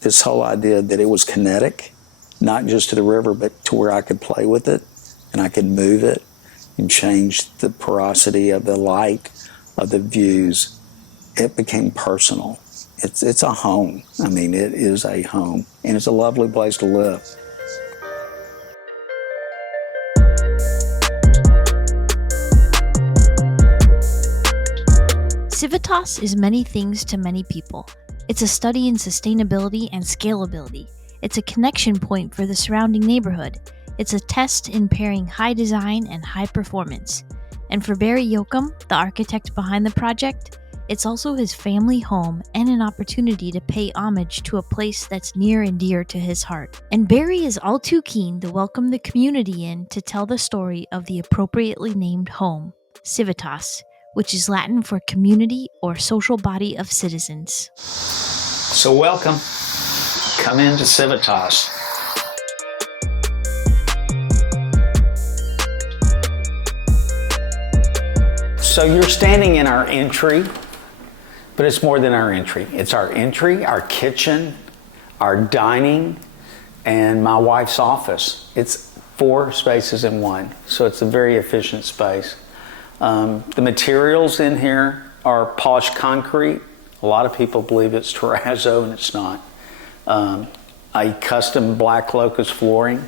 this whole idea that it was kinetic, not just to the river, but to where I could play with it and I could move it and change the porosity of the light, of the views. It became personal. It's a home. I mean, it is a home, and it's a lovely place to live. Civitas is many things to many people. It's a study in sustainability and scalability. It's a connection point for the surrounding neighborhood. It's a test in pairing high design and high performance. And for Barry Yoakum, the architect behind the project, it's also his family home and an opportunity to pay homage to a place that's near and dear to his heart. And Barry is all too keen to welcome the community in to tell the story of the appropriately named home, Civitas, which is Latin for community or social body of citizens. So welcome. Come into Civitas. So you're standing in our entry, but it's more than our entry. It's our entry, our kitchen, our dining, and my wife's office. It's 4 spaces in one, so it's a very efficient space. The materials in here are polished concrete. A lot of people believe it's terrazzo, and it's not. A custom black locust flooring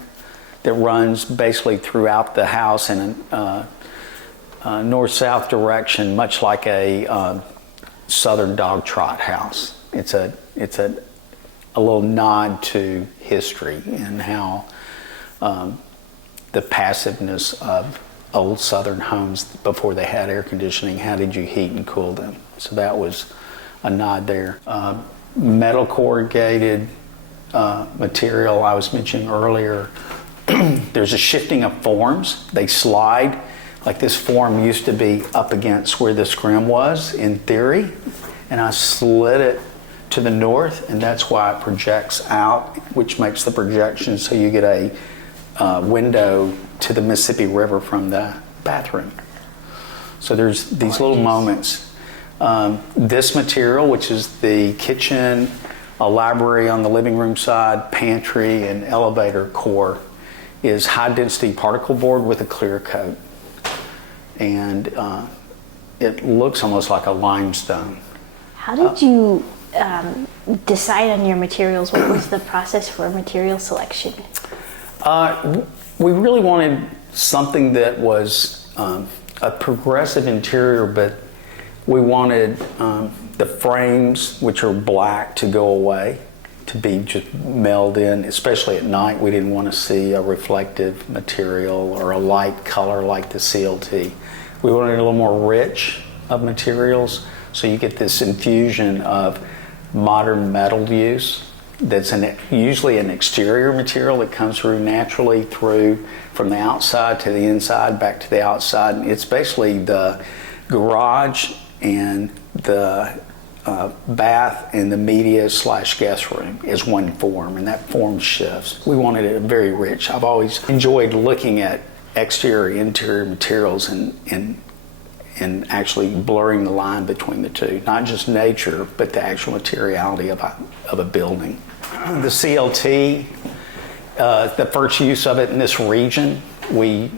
that runs basically throughout the house in a north-south direction, much like a southern dog trot house. It's a little nod to history and how the passiveness of old southern homes before they had air conditioning. How did you heat and cool them? So that was a nod there. Metal corrugated material I was mentioning earlier. There's a shifting of forms. They slide. Like this form used to be up against where the scrim was in theory, and I slid it to the north, and that's why it projects out, which makes the projection so you get a window to the Mississippi River from the bathroom. So there's these little moments. This material, which is the kitchen, a library on the living room side, pantry, and elevator core, is high density particle board with a clear coat. And it looks almost like a limestone. How did you decide on your materials? What was the process for material selection? We really wanted something that was a progressive interior, but we wanted the frames, which are black, to go away, to be just melded in, especially at night. We didn't want to see a reflective material or a light color like the CLT. We wanted a little more rich of materials, so you get this infusion of modern metal use that's usually an exterior material that comes through naturally through from the outside to the inside, back to the outside. And it's basically the garage and the bath and the media / guest room is one form, and that form shifts. We wanted it very rich. I've always enjoyed looking at exterior, interior materials and actually blurring the line between the two. Not just nature, but the actual materiality of a building. The CLT, the first use of it in this region, we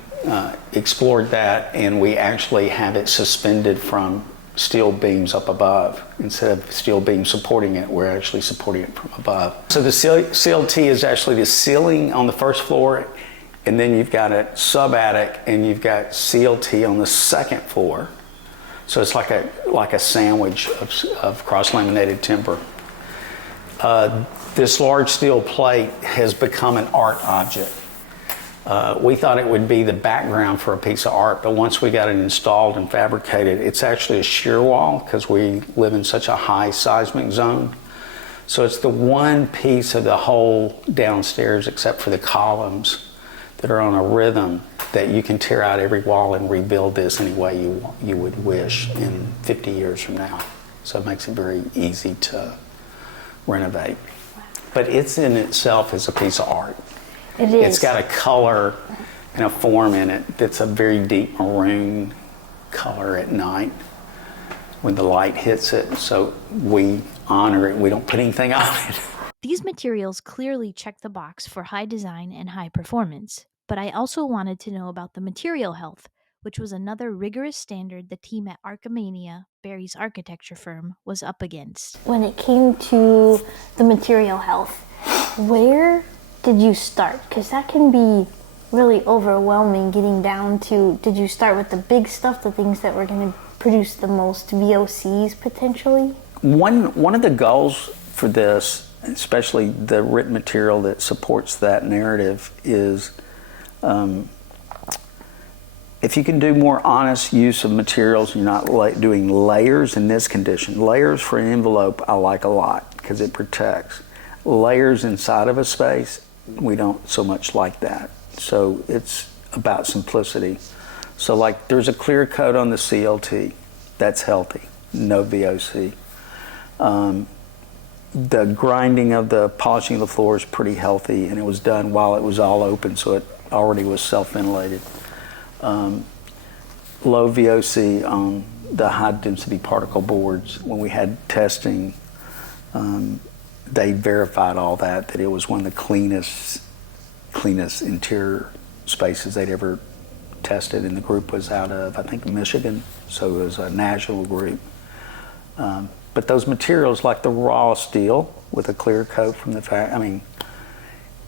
explored that, and we actually have it suspended from steel beams up above. Instead of steel beams supporting it, we're actually supporting it from above. So the CLT is actually the ceiling on the first floor, and then you've got a sub-attic, and you've got CLT on the second floor. So it's like a sandwich of cross-laminated timber. This large steel plate has become an art object. We thought it would be the background for a piece of art, but once we got it installed and fabricated, it's actually a shear wall because we live in such a high seismic zone. So it's the one piece of the whole downstairs, except for the columns that are on a rhythm, that you can tear out every wall and rebuild this any way you would wish in 50 years from now. So it makes it very easy to renovate. But it's in itself is a piece of art. It is. It's got a color and a form in it that's a very deep maroon color at night when the light hits it. So we honor it. We don't put anything on it. These materials clearly check the box for high design and high performance, but I also wanted to know about the material health, which was another rigorous standard the team at Archimania, Barry's architecture firm, was up against. When it came to the material health, where did you start? Because that can be really overwhelming getting down to, did you start with the big stuff, the things that were going to produce the most VOCs potentially? One of the goals for this, especially the written material that supports that narrative, is if you can do more honest use of materials, you're not doing layers in this condition. Layers for an envelope I like a lot because it protects. Layers inside of a space, we don't so much like that. So it's about simplicity. So like there's a clear coat on the CLT, that's healthy, no VOC. The grinding of the polishing of the floor is pretty healthy, and it was done while it was all open, so it already was self-ventilated. Low VOC on the high density particle boards. When we had testing, they verified all that it was one of the cleanest interior spaces they'd ever tested, and the group was out of, I think, Michigan, so it was a national group. But those materials, like the raw steel with a clear coat from the factory, I mean,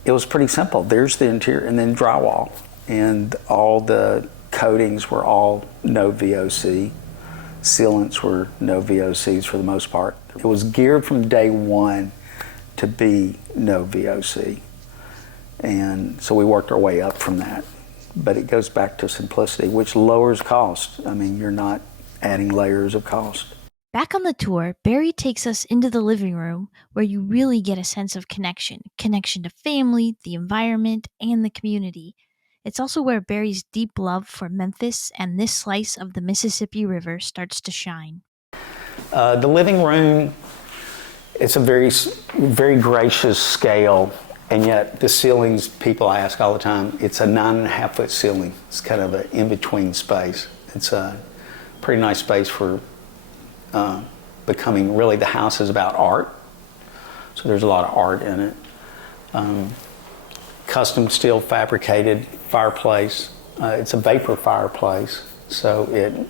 it was pretty simple. There's the interior, and then drywall. And all the coatings were all no VOC. Sealants were no VOCs for the most part. It was geared from day one to be no VOC. And so we worked our way up from that. But it goes back to simplicity, which lowers cost. I mean, you're not adding layers of cost. Back on the tour, Barry takes us into the living room where you really get a sense of connection to family, the environment, and the community. It's also where Barry's deep love for Memphis and this slice of the Mississippi River starts to shine. The living room, it's a very, very gracious scale, and yet the ceilings, people ask all the time, it's a 9.5 foot ceiling. It's kind of an in-between space. It's a pretty nice space for becoming, really the house is about art. So there's a lot of art in it. Custom steel fabricated fireplace. It's a vapor fireplace. So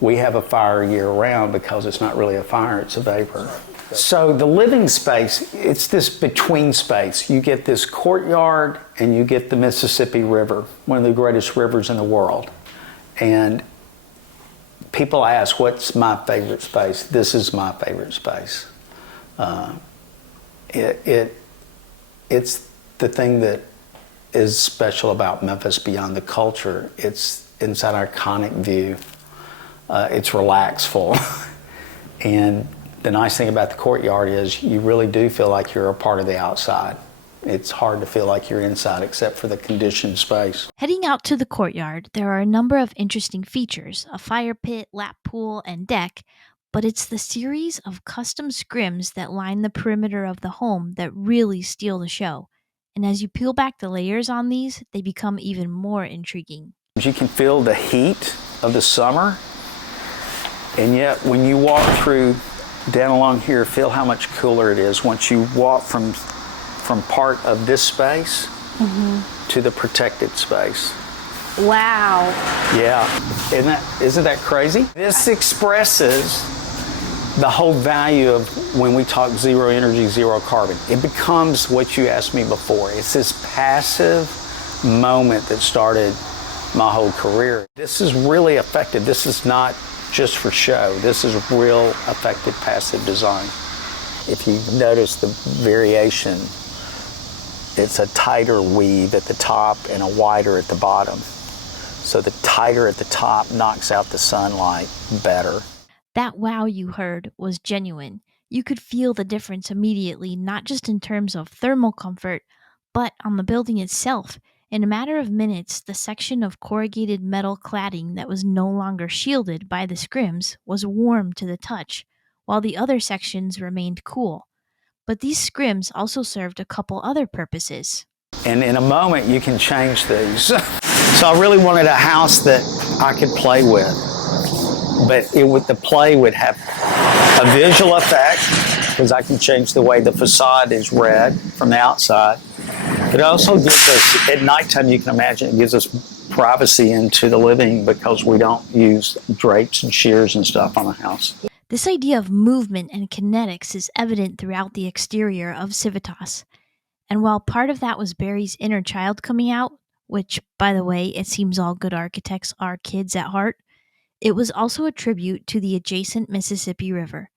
we have a fire year round because it's not really a fire, it's a vapor. So the living space, it's this between space. You get this courtyard and you get the Mississippi River, one of the greatest rivers in the world. And people ask, what's my favorite space? This is my favorite space. It's the thing that is special about Memphis beyond the culture. It's inside our iconic view. It's relaxful. And the nice thing about the courtyard is you really do feel like you're a part of the outside. It's hard to feel like you're inside except for the conditioned space. Heading out to the courtyard, there are a number of interesting features, a fire pit, lap pool, and deck, but it's the series of custom scrims that line the perimeter of the home that really steal the show. And as you peel back the layers on these, they become even more intriguing. You can feel the heat of the summer, and yet when you walk through down along here, feel how much cooler it is once you walk from part of this space to the protected space. Wow. Yeah, isn't that crazy? This expresses the whole value of when we talk zero energy, zero carbon. It becomes what you asked me before. It's this passive moment that started my whole career. This is really effective. This is not just for show. This is real effective passive design. If you notice the variation, it's a tighter weave at the top and a wider at the bottom. So the tighter at the top knocks out the sunlight better. That wow you heard was genuine. You could feel the difference immediately, not just in terms of thermal comfort, but on the building itself. In a matter of minutes, the section of corrugated metal cladding that was no longer shielded by the scrims was warm to the touch, while the other sections remained cool. But these scrims also served a couple other purposes. And in a moment, you can change these. So I really wanted a house that I could play with. But the play would have a visual effect, because I can change the way the facade is read from the outside. It also gives us, at nighttime, you can imagine, it gives us privacy into the living because we don't use drapes and shears and stuff on the house. This idea of movement and kinetics is evident throughout the exterior of Civitas. And while part of that was Barry's inner child coming out, which, by the way, it seems all good architects are kids at heart, it was also a tribute to the adjacent Mississippi River.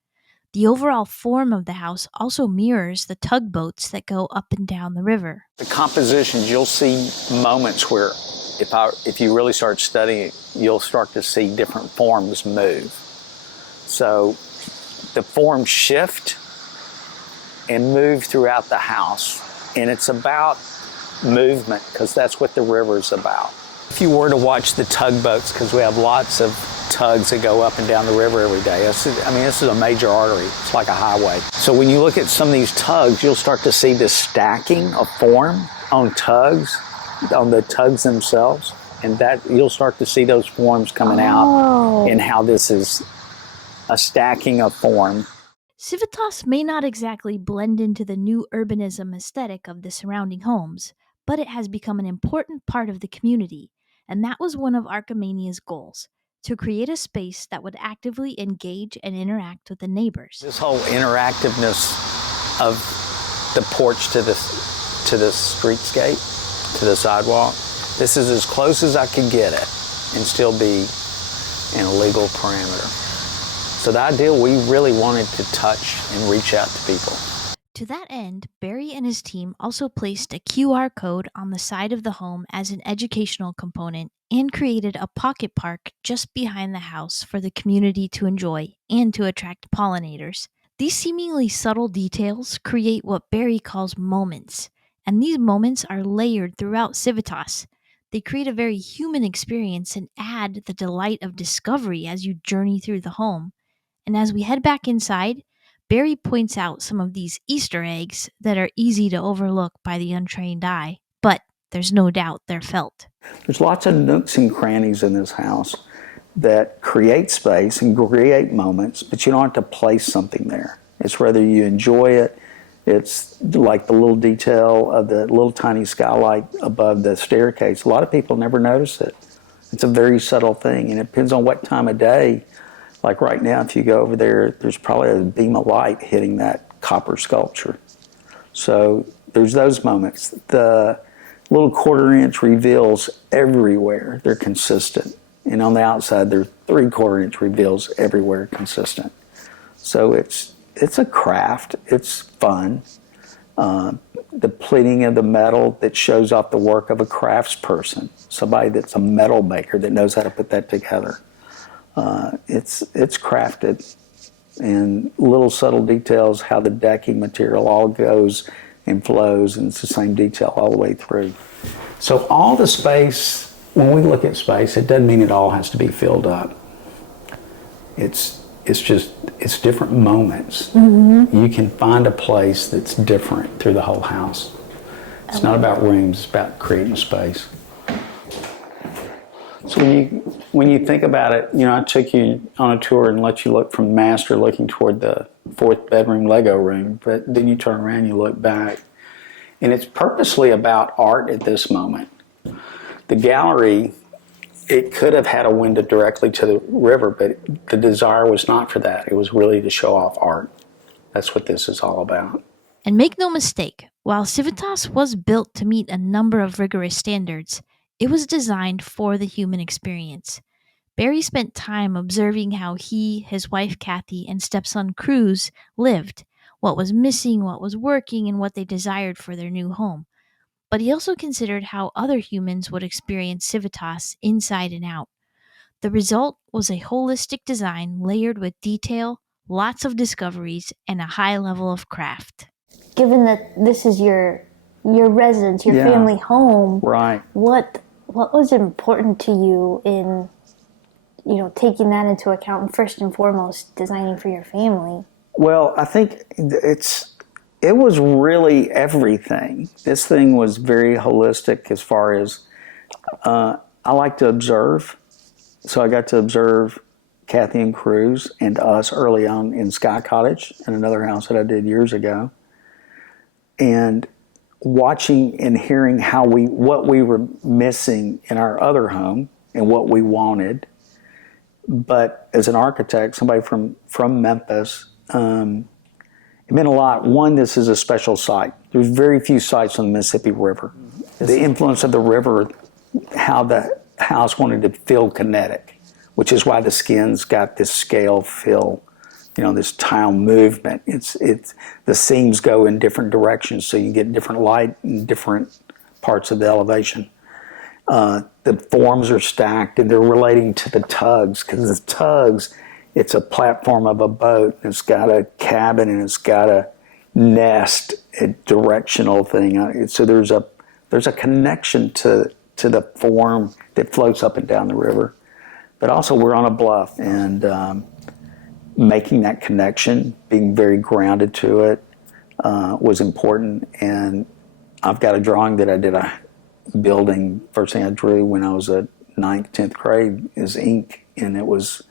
The overall form of the house also mirrors the tugboats that go up and down the river. The compositions, you'll see moments where if you really start studying it, you'll start to see different forms move. So the forms shift and move throughout the house. And it's about movement because that's what the river is about. If you were to watch the tugboats, because we have lots of tugs that go up and down the river every day. This is a major artery. It's like a highway. So when you look at some of these tugs, you'll start to see this stacking of form on tugs, on the tugs themselves. And that you'll start to see those forms coming out and how this is a stacking of form. Civitas may not exactly blend into the new urbanism aesthetic of the surrounding homes, but it has become an important part of the community, and that was one of Archimania's goals, to create a space that would actively engage and interact with the neighbors. This whole interactiveness of the porch to the streetscape, to the sidewalk, this is as close as I could get it and still be in a legal parameter. So the idea, we really wanted to touch and reach out to people. To that end, Barry and his team also placed a QR code on the side of the home as an educational component and created a pocket park just behind the house for the community to enjoy and to attract pollinators. These seemingly subtle details create what Barry calls moments, and these moments are layered throughout Civitas. They create a very human experience and add the delight of discovery as you journey through the home. And as we head back inside, Barry points out some of these Easter eggs that are easy to overlook by the untrained eye, but there's no doubt they're felt. There's lots of nooks and crannies in this house that create space and create moments, but you don't have to place something there. It's whether you enjoy it. It's like the little detail of the little tiny skylight above the staircase. A lot of people never notice it. It's a very subtle thing, and it depends on what time of day. Like right now, if you go over there, there's probably a beam of light hitting that copper sculpture. So there's those moments. The little 1/4-inch reveals everywhere. They're consistent. And on the outside, there are 3/4-inch reveals everywhere consistent. So it's a craft. It's fun. The pleating of the metal that shows off the work of a craftsperson, somebody that's a metal maker that knows how to put that together. It's crafted, and little subtle details, how the decking material all goes and flows, and it's the same detail all the way through. So all the space, when we look at space, it doesn't mean it all has to be filled up. It's different moments. Mm-hmm. You can find a place that's different through the whole house. It's not about rooms, it's about creating space. So when you think about it, I took you on a tour and let you look from the master looking toward the 4th bedroom Lego room, but then you turn around and you look back. And it's purposely about art at this moment. The gallery, it could have had a window directly to the river, but the desire was not for that. It was really to show off art. That's what this is all about. And make no mistake, while Civitas was built to meet a number of rigorous standards, it was designed for the human experience. Barry spent time observing how he, his wife Kathy, and stepson Cruz lived, what was missing, what was working, and what they desired for their new home. But he also considered how other humans would experience Civitas inside and out. The result was a holistic design layered with detail, lots of discoveries, and a high level of craft. Given that this is your residence, your family home, right? What was important to you in taking that into account, and first and foremost designing for your family? Well, I think it was really everything. This thing was very holistic as far as I like to observe. So I got to observe Kathy and Cruz and us early on in Sky Cottage and another house that I did years ago. And watching and hearing what we were missing in our other home and what we wanted. But as an architect, somebody from Memphis, it meant a lot. One, this is a special site. There's very few sites on the Mississippi River. The influence of the river, how the house wanted to feel kinetic, which is why the skin's got this scale feel, this tile movement. It's the seams go in different directions, so you get different light in different parts of the elevation. The forms are stacked, and they're relating to the tugs, because the tugs, it's a platform of a boat, and it's got a cabin, and it's got a nest, a directional thing. So there's a connection to the form that floats up and down the river. But also we're on a bluff, and making that connection, being very grounded to it, was important. And I've got a drawing that I did a building, first thing I drew when I was at 9th, 10th grade is ink, and it was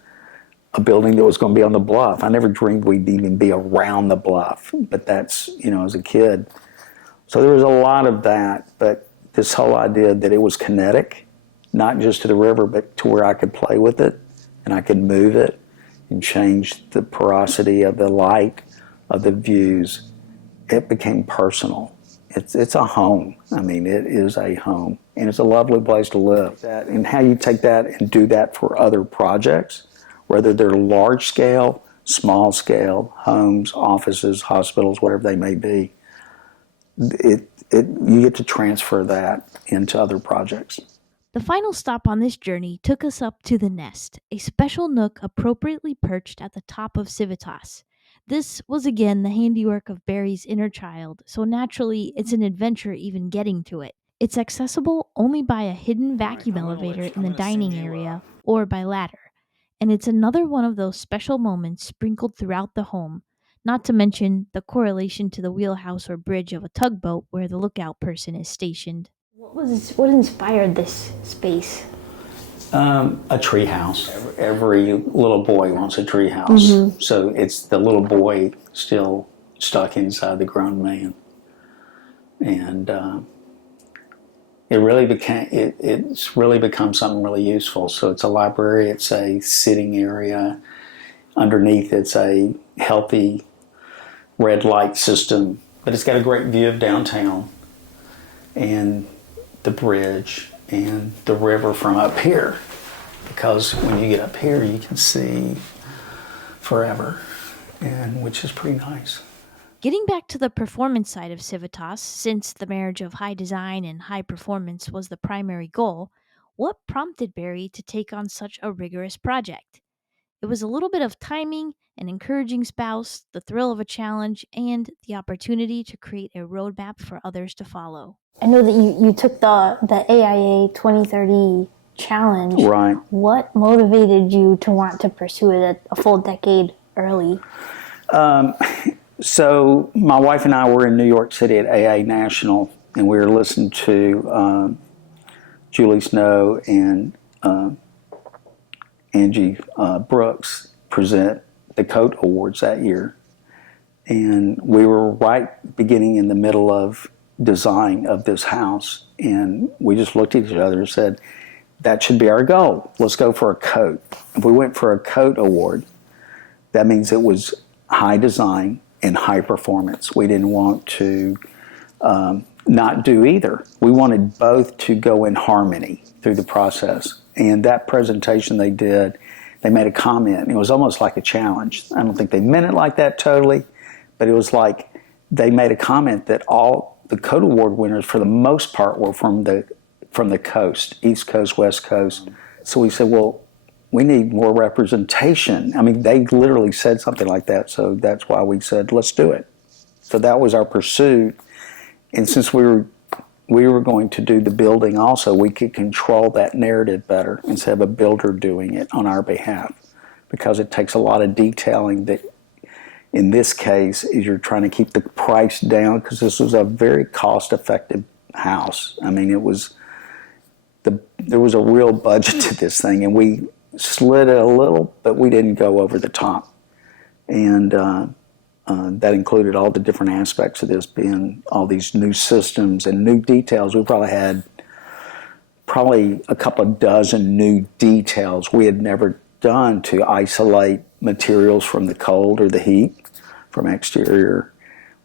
a building that was going to be on the bluff. I never dreamed we'd even be around the bluff, but that's, as a kid. So there was a lot of that, but this whole idea that it was kinetic, not just to the river, but to where I could play with it, and I could move it and change the porosity of the light, of the views. It became personal. It's a home. I mean, it is a home, and it's a lovely place to live. And how you take that and do that for other projects, whether they're large scale, small scale, homes, offices, hospitals, whatever they may be, you get to transfer that into other projects. The final stop on this journey took us up to the Nest, a special nook appropriately perched at the top of Civitas. This was again the handiwork of Barry's inner child, so naturally it's an adventure even getting to it. It's accessible only by a hidden vacuum elevator in the dining area or by ladder. And it's another one of those special moments sprinkled throughout the home, not to mention the correlation to the wheelhouse or bridge of a tugboat where the lookout person is stationed. What inspired this space? A tree house. Every little boy wants a tree house. Mm-hmm. So it's the little boy still stuck inside the grown man. And it's really become something really useful. So it's a library, it's a sitting area. Underneath it's a healthy red light system, but it's got a great view of downtown and the bridge and the river from up here, because when you get up here you can see forever, and which is pretty nice. Getting back to the performance side of Civitas, since the marriage of high design and high performance was the primary goal, what prompted Barry to take on such a rigorous project? It was a little bit of timing, an encouraging spouse, the thrill of a challenge, and the opportunity to create a roadmap for others to follow. I know that you took the AIA 2030 challenge. Right. What motivated you to want to pursue it a full decade early? So my wife and I were in New York City at AA National, and we were listening to Julie Snow and Angie Brooks present the Coat Awards that year. And we were right beginning in the middle of design of this house, and we just looked at each other and said, that should be our goal. Let's go for a coat. If we went for a coat award, that means it was high design and high performance. We didn't want to not do either. We wanted both to go in harmony through the process. And that presentation they did, they made a comment. It was almost like a challenge. I don't think they meant it like that totally, but it was like they made a comment that all the Coat Award winners, for the most part, were from the coast, East Coast, West Coast. So we said, well, we need more representation. I mean, they literally said something like that, so that's why we said, let's do it. So that was our pursuit. And since we were going to do the building also, we could control that narrative better instead of a builder doing it on our behalf, because it takes a lot of detailing that, in this case, is you're trying to keep the price down, because this was a very cost-effective house. I mean, there was a real budget to this thing, and we slid it a little, but we didn't go over the top. And that included all the different aspects of this, being all these new systems and new details. We probably had a couple of dozen new details we had never done to isolate materials from the cold or the heat from exterior,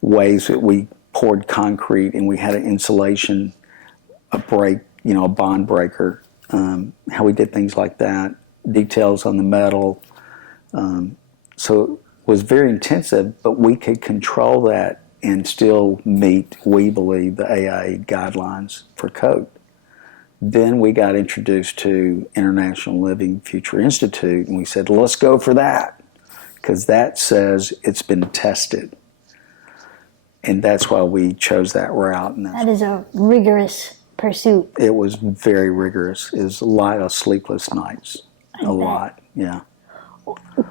ways that we poured concrete and we had an insulation, a bond breaker, how we did things like that, details on the metal. So it was very intensive, but we could control that and still meet, we believe, the AIA guidelines for code. Then we got introduced to International Living Future Institute, and we said, let's go for that, because that says it's been tested. And that's why we chose that route. And that is a rigorous pursuit. It was very rigorous. It was a lot of sleepless nights. A lot, yeah.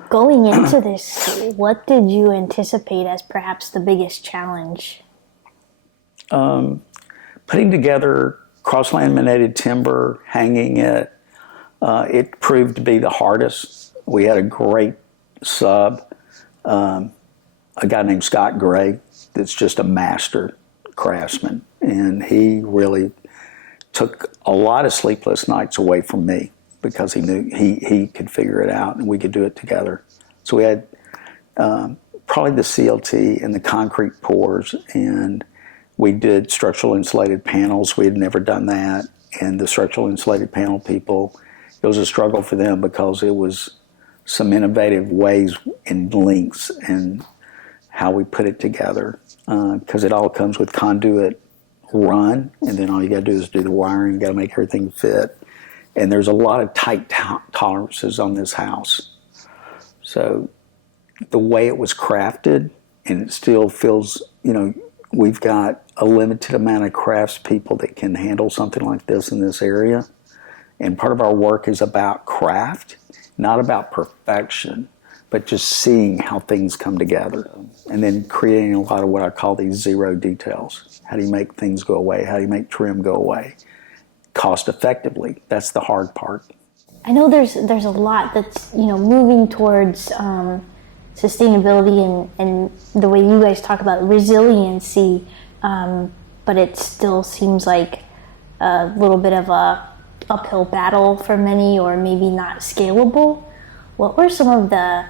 Going into this, what did you anticipate as perhaps the biggest challenge? Putting together cross-laminated timber, hanging it, it proved to be the hardest. We had a great sub, a guy named Scott Gray, that's just a master craftsman, and he really took a lot of sleepless nights away from me because he knew he could figure it out and we could do it together. So we had probably the CLT and the concrete pours, and we did structural insulated panels. We had never done that, and the structural insulated panel people, it was a struggle for them because it was some innovative ways and links and how we put it together, because it all comes with conduit run, and then all you got to do is do the wiring. You got to make everything fit, and there's a lot of tight tolerances on this house. So the way it was crafted, and it still feels, we've got a limited amount of craftspeople that can handle something like this in this area, and part of our work is about craft, not about perfection, but just seeing how things come together, and then creating a lot of what I call these zero details. How do you make things go away? How do you make trim go away? Cost effectively. That's the hard part. I know there's a lot that's moving towards sustainability and the way you guys talk about resiliency, but it still seems like a little bit of a uphill battle for many, or maybe not scalable. What were some of the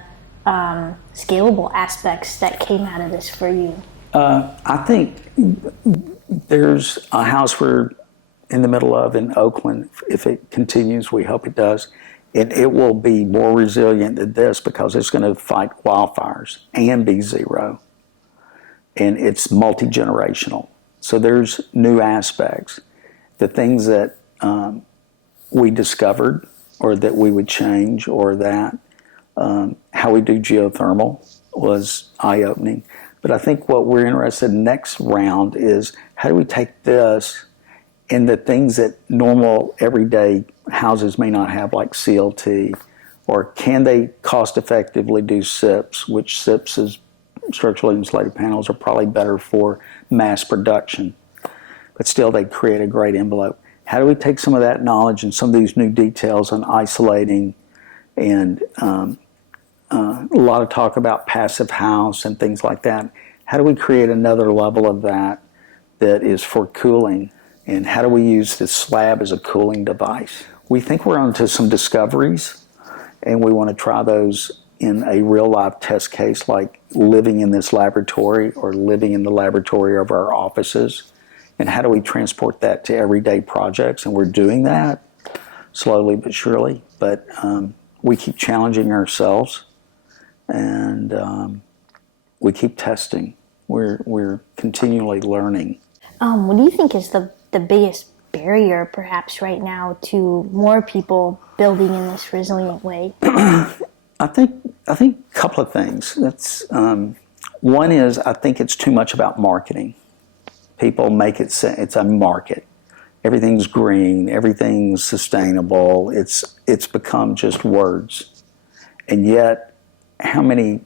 scalable aspects that came out of this for you? I think there's a house we're in the middle of in Oakland. If it continues, we hope it does. It will be more resilient than this because it's going to fight wildfires and be zero. And it's multi-generational. So there's new aspects. The things that we discovered or that we would change, or that how we do geothermal was eye-opening. But I think what we're interested in next round is how do we take this and the things that normal everyday houses may not have, like CLT, or can they cost effectively do SIPs, which SIPs is structurally insulated panels are probably better for mass production, but still they create a great envelope. How do we take some of that knowledge and some of these new details on isolating, and a lot of talk about passive house and things like that. How do we create another level of that is for cooling? And how do we use this slab as a cooling device? We think we're onto some discoveries, and we want to try those in a real life test case, like living in this laboratory or living in the laboratory of our offices. And how do we transport that to everyday projects? And we're doing that slowly but surely. But we keep challenging ourselves, and we keep testing. We're continually learning. What do you think is the biggest barrier, perhaps, right now to more people building in this resilient way? I think a couple of things. That's one is I think it's too much about marketing. People make it say it's a market. Everything's green. Everything's sustainable. It's become just words, and yet, how many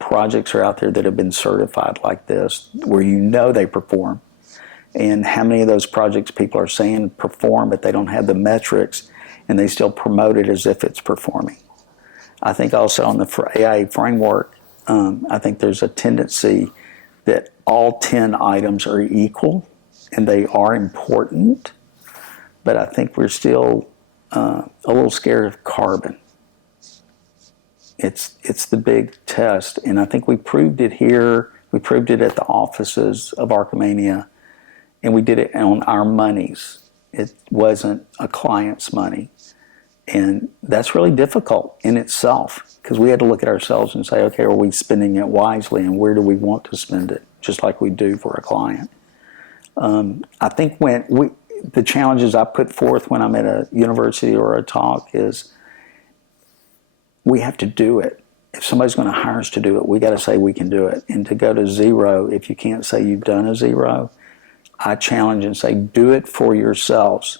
projects are out there that have been certified like this, where they perform? And how many of those projects people are saying perform, but they don't have the metrics? and they still promote it as if it's performing. I think also on the AI framework, I think there's a tendency that all 10 items are equal, and they are important, but I think we're still a little scared of carbon. It's the big test, and I think we proved it here. We proved it at the offices of Archimania, and we did it on our monies. It wasn't a client's money, and that's really difficult in itself because we had to look at ourselves and say, okay, are we spending it wisely, and where do we want to spend it, just like we do for a client. I think the challenges I put forth when I'm at a university or a talk is we have to do it. If somebody's going to hire us to do it, we got to say we can do it. And to go to zero, if you can't say you've done a zero, I challenge and say do it for yourselves.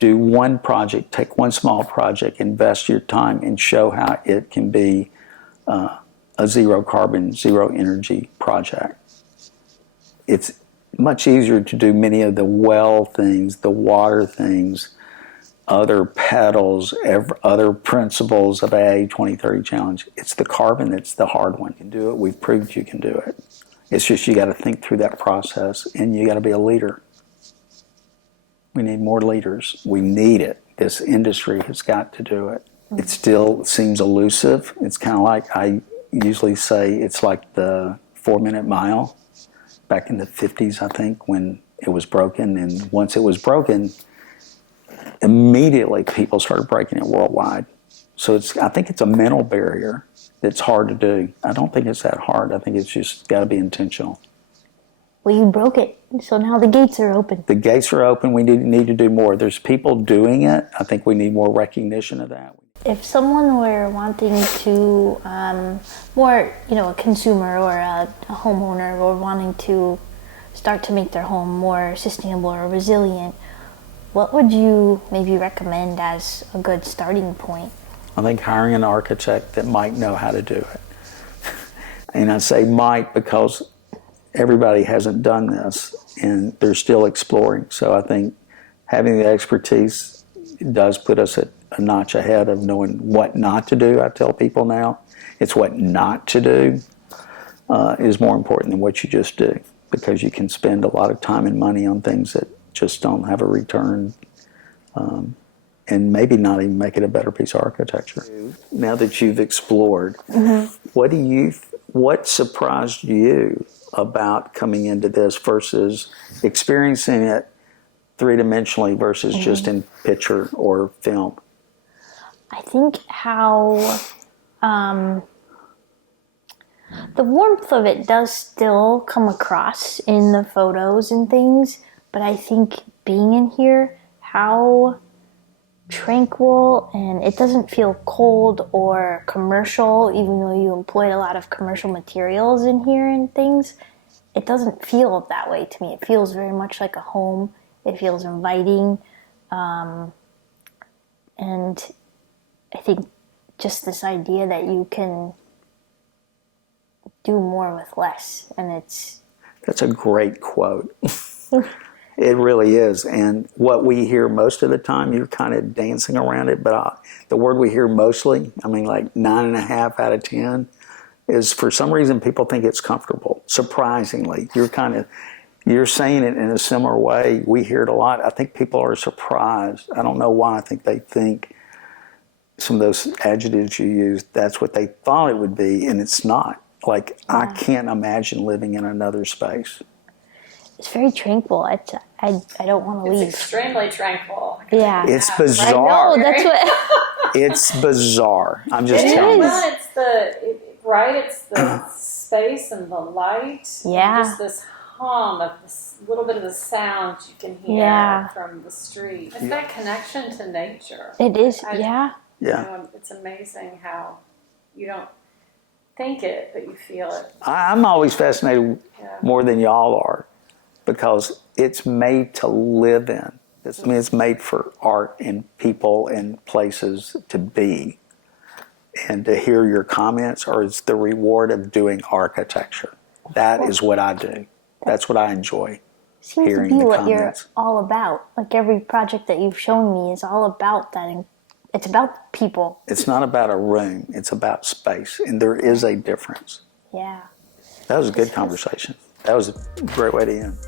Do one project, take one small project, invest your time, and show how it can be a zero carbon, zero energy project. It's much easier to do many of the well things, the water things, other pedals, other principles of AA 2030 Challenge. It's the carbon that's the hard one. You can do it. We've proved you can do it. It's just you got to think through that process, and you got to be a leader. We need more leaders. We need it. This industry has got to do it. It still seems elusive. It's kind of like I usually say it's like the 4-minute mile back in the 50s, I think, when it was broken. And once it was broken, immediately people started breaking it worldwide. So I think it's a mental barrier that's hard to do. I don't think it's that hard. I think it's just got to be intentional. Well, you broke it, so now the gates are open. The gates are open. We need to do more. There's people doing it. I think we need more recognition of that. If someone were wanting to, more, a consumer or a homeowner or wanting to start to make their home more sustainable or resilient, what would you maybe recommend as a good starting point? I think hiring an architect that might know how to do it. And I say might because everybody hasn't done this and they're still exploring. So I think having the expertise does put us at a notch ahead of knowing what not to do. I tell people now, it's what not to do is more important than what you just do, because you can spend a lot of time and money on things that just don't have a return, and maybe not even make it a better piece of architecture. Now that you've explored, what surprised you about coming into this versus experiencing it three-dimensionally versus just in picture or film? I think how the warmth of it does still come across in the photos and things, but I think being in here, how tranquil, and it doesn't feel cold or commercial, even though you employed a lot of commercial materials in here and things. It doesn't feel that way to me. It feels very much like a home. It feels inviting. And I think just this idea that you can do more with less, and that's a great quote. It really is. And what we hear most of the time, you're kind of dancing around it, but the word we hear mostly, like 9.5 out of 10, is for some reason people think it's comfortable. Surprisingly, you're saying it in a similar way. We hear it a lot. I think people are surprised. I don't know why. I think they think some of those adjectives you used, that's what they thought it would be, and it's not. I can't imagine living in another space. It's very tranquil. I don't want to leave. It's extremely tranquil. Yeah. It's bizarre. I know, that's what... It's bizarre. I'm just telling you. Well, it's the space and the light. Yeah. And just this hum of this little bit of the sound you can hear from the street. It's that connection to nature. It is, Yeah. It's amazing how you don't think it, but you feel it. I'm always fascinated more than y'all are, because it's made to live in. It's made for art and people and places to be. And to hear your comments is the reward of doing architecture. That is what I do. That's what I enjoy. seems to hearing be the what comments. you're all about. Like every project that you've shown me is all about that. And it's about people. It's not about a room, it's about space, and there is a difference. Yeah. That was a good conversation. That was a great way to end.